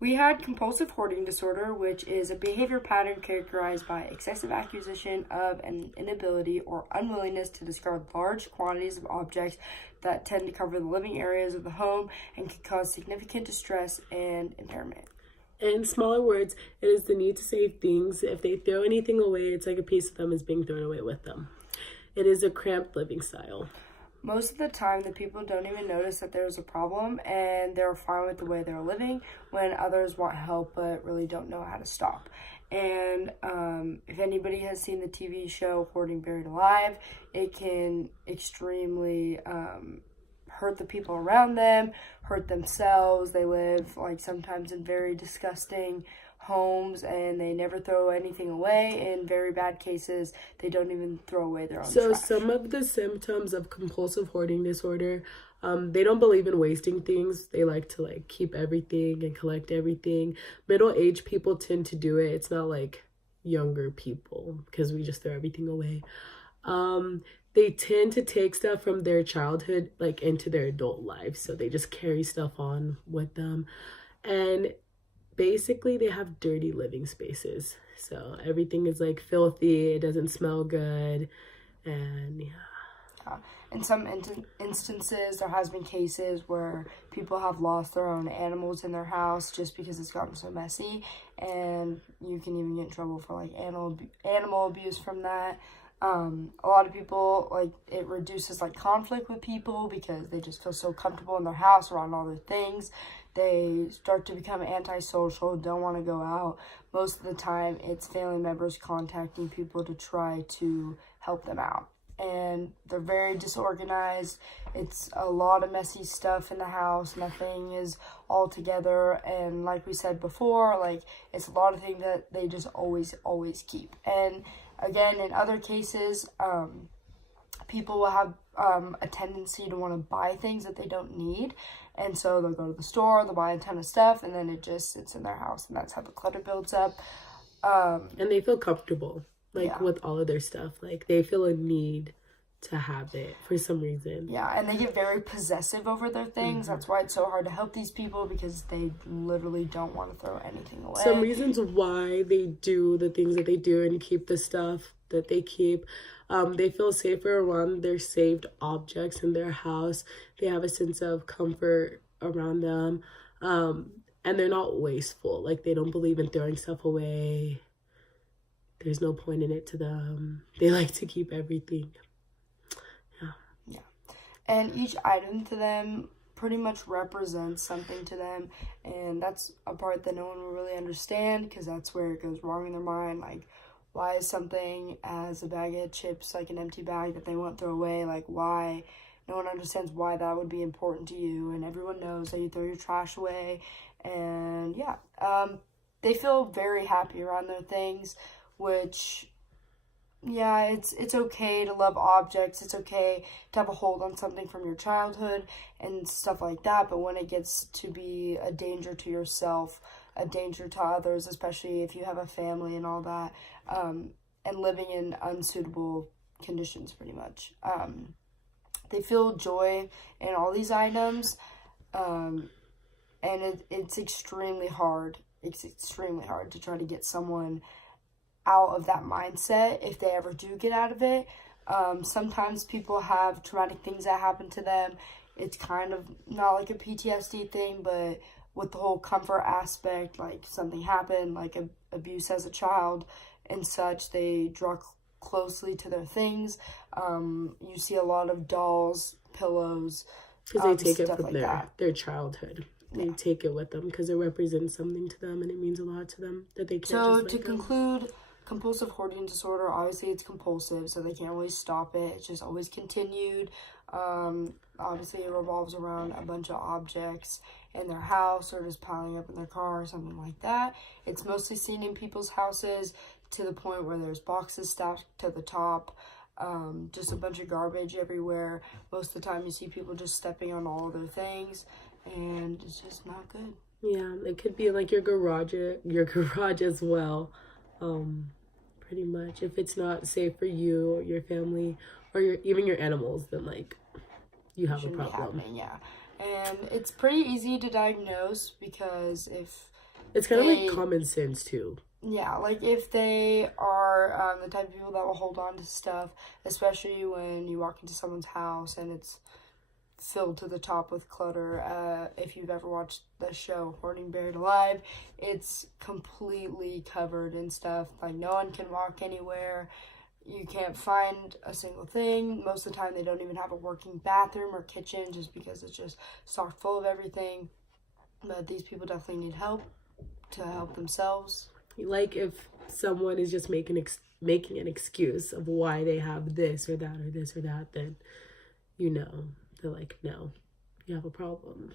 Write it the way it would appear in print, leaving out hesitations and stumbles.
We had compulsive hoarding disorder, which is a behavior pattern characterized by excessive acquisition of an inability or unwillingness to discard large quantities of objects that tend to cover the living areas of the home and can cause significant distress and impairment. In smaller words, it is the need to save things. If they throw anything away, it's like a piece of them is being thrown away with them. It is a cramped living style. Most of the time, the people don't even notice that there's a problem and they're fine with the way they're living when others want help but really don't know how to stop. And if anybody has seen the TV show Hoarding Buried Alive, it can extremely hurt the people around them, hurt themselves. They live like sometimes in very disgusting homes and they never throw anything away. In very bad cases, they don't even throw away their own trash. Some of the symptoms of compulsive hoarding disorder, they don't believe in wasting things. They like to like keep everything and collect everything. Middle-aged people tend to do it. It's not like younger people because we just throw everything away. They tend to take stuff from their childhood like into their adult life, so they just carry stuff on with them. And basically they have dirty living spaces, so everything is like filthy, it doesn't smell good, and in some instances, there has been cases where people have lost their own animals in their house just because it's gotten so messy, and you can even get in trouble for like animal abuse from that. A lot of people, like, it reduces like conflict with people because they just feel so comfortable in their house around all their things. They start to become antisocial, don't want to go out. Most of the time, it's family members contacting people to try to help them out. And they're very disorganized. It's a lot of messy stuff in the house. Nothing is all together. And like we said before, like, it's a lot of things that they just always keep. And again, in other cases, people will have a tendency to want to buy things that they don't need. And so they'll go to the store, they'll buy a ton of stuff, and then it just sits in their house. And that's how the clutter builds up. And they feel comfortable, like, with all of their stuff. Like, they feel a need to have it for some reason. Yeah, and they get very possessive over their things. Mm-hmm. That's why it's so hard to help these people, because they literally don't want to throw anything away. Some reasons why they do the things that they do and keep the stuff that they keep. They feel safer around their saved objects in their house. They have a sense of comfort around them. And they're not wasteful. Like, they don't believe in throwing stuff away. There's no point in it to them. They like to keep everything. Yeah. And each item to them pretty much represents something to them. And that's a part that no one will really understand, because that's where it goes wrong in their mind. Like, why is something as a bag of chips, like an empty bag that they won't throw away? Like, why? No one understands why that would be important to you. And everyone knows that you throw your trash away. And yeah, they feel very happy around their things, which, yeah, it's okay to love objects. It's okay to have a hold on something from your childhood and stuff like that. But when it gets to be a danger to yourself, a danger to others, especially if you have a family and all that, and living in unsuitable conditions, pretty much. They feel joy in all these items, and it's extremely hard. It's extremely hard to try to get someone out of that mindset if they ever do get out of it. Sometimes people have traumatic things that happen to them. It's kind of not like a PTSD thing, but with the whole comfort aspect, like something happened, like abuse as a child and such, they draw closely to their things. You see a lot of dolls, pillows, because they take it from like their childhood. They take it with them because it represents something to them and it means a lot to them that they can't So just to conclude, compulsive hoarding disorder, obviously it's compulsive, so they can't always stop it. It's just always continued. Obviously it revolves around a bunch of objects in their house or just piling up in their car or something like that. It's mostly seen in people's houses to the point where there's boxes stacked to the top, just a bunch of garbage everywhere. Most of the time you see people just stepping on all of their things, and it's just not good. Yeah, it could be like your garage as well. Pretty much, if it's not safe for you or your family or even your animals, then like you have a problem. Yeah, and it's pretty easy to diagnose, because if It's kind of like they common sense too. yeah, like if they are the type of people that will hold on to stuff, especially when you walk into someone's house and it's filled to the top with clutter. If you've ever watched the show Hoarding Buried Alive, it's completely covered in stuff. Like no one can walk anywhere. You can't find a single thing. Most of the time, they don't even have a working bathroom or kitchen just because it's just stocked full of everything. But these people definitely need help to help themselves. Like if someone is just making an excuse of why they have this or that or this or that, then you know they're like, no, you have a problem.